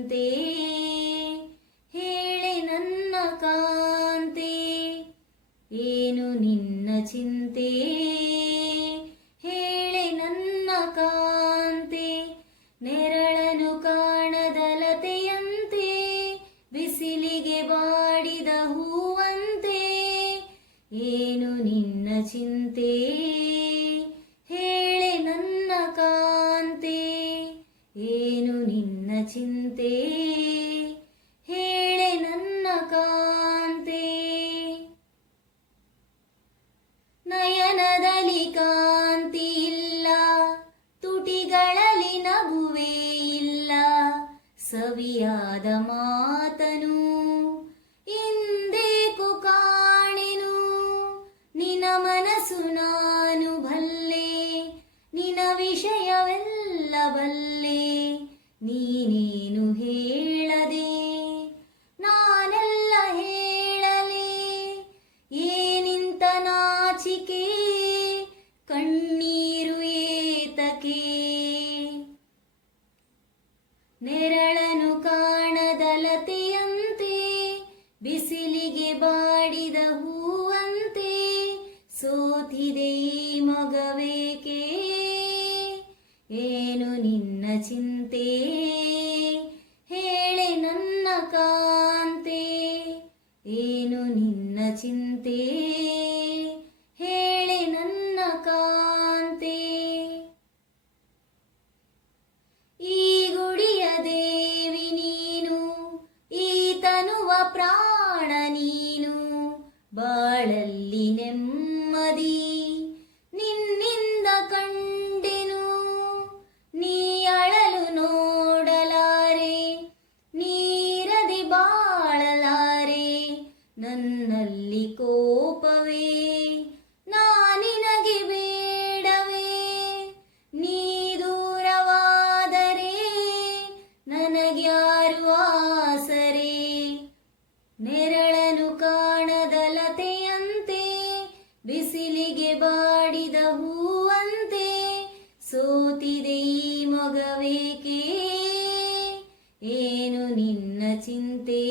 ಚಿಂತೆ ಹೇಳೆ ನನ್ನ ಕಾಂತೆ ಏನು ನಿನ್ನ ಚಿಂತೆ ಹೇಳೆ ನನ್ನ ಕಾಂತೆ ನೆರಳನು ಕಾಣದಲತೆಯಂತೆ ಬಿಸಿಲಿಗೆ ಬಾಡಿದ ಹೂವಂತೆ ಏನು ನಿನ್ನ ಚಿಂತೆ ಹೇಳೆ ನನ್ನ ಕಾಂತೆ ಏನು ನಿನ್ನ ಚಿಂತೆ ಹೇಳೆ ನನ್ನ ಕಾಂತೆ ನಯನದಲ್ಲಿ ಕಾಂತಿ ಇಲ್ಲ ತುಟಿಗಳಲ್ಲಿ ನಗುವೇ ಇಲ್ಲ ಸವಿಯಾದ ಮಾತನು ಇಂದೇಕು ಕಾಣೆನು ನಿನ ಮನಸ್ಸು ನಾನು ಬಲ್ಲೆ ನಿನ ವಿಷಯವೆಲ್ಲ ಬಲ್ಲೆ ನೀನೇನು ಹೇಳದೆ ನಾನೆಲ್ಲ ಹೇಳಲೆ ಏನಿಂತ ನಾಚಿಕೆ ಕಣ್ಣೀರು ಏತಕೆ ನೆರಳನು ಕಾಣದಲತೆಯಂತೆ ಬಿಸಿಲಿಗೆ ಬಾಡಿದ ಹೂವಂತೆ ಸೋತಿದೆ ಈ ಮೊಗವೇಕೆ ಏನು ನಿನ್ನ ಚಿಂತೆ ಹೇಳೆ ನನ್ನ ಕಾಂತೆ ಏನು ನಿನ್ನ ಚಿಂತೆ ಹೇಳೆ ನನ್ನ ಕಾಂತೆ ಈ ಗುಡಿಯ ದೇವಿ ನೀನು ಈ ತನುವ ಪ್ರಾಣ ನೀನು ಬಾಳಲ್ಲಿ ನೆಮ್ಮದಿ ನಿನ್ನಿಂದ ಕಂಡೆನು ನೀ ಅಳಲು ನೋಡಲಾರೆ ನೀರದಿ ಬಾಳಲಾರೆ ನನ್ನಲ್ಲಿ ಕೋಪವೇ ನಾನಿನಗೆ ಬೇಡವೇ ನೀ ದೂರವಾದರೆ ನನಗ್ಯಾರು ಆಸರೆ ನೆರಳನು ಕಾಣದಲತೆಯಂತೆ ಬಿಸಿಲಿಗೆ ಬಾಡಿದ ಹೂವಂತೆ ಸೋತಿದೆ ಈ ಮೊಗವೇಕೆ ಏನು ನಿನ್ನ ಚಿಂತೆ